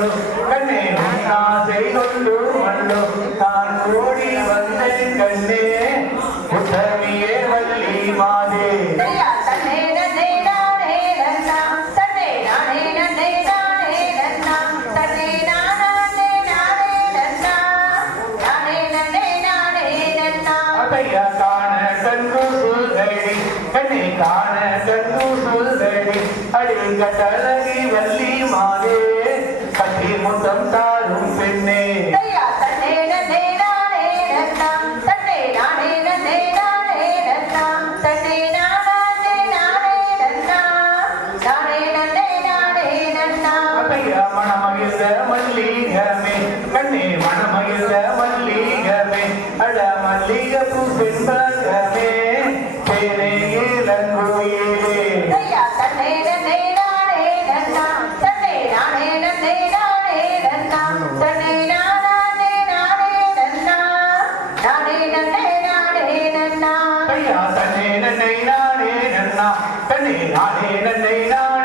மல்லோ கண்ணே ஆசை கொண்டு மல்லோ நான் ஓடி வந்தேன் கண்ணே உத்தமியே வள்ளி மாதே காண கண்ணு சொல்கடி கண்ணே காண கண்ணு சொல்கடி அடி கட்டழகி வள்ளி மாதே கட்டி முத்தம் தாரும் பெண்ணே மணமகிழ்ந்த மல்லிகமே கண்ணே மணமகிழ்ந்த மல்லிகமே அட மல்லிகப்பூ பெண்பகமே தேனே இளங்கோயிலே தன்னே நன்னை நானே நன்னா தன்னே நானே நன்னை நானே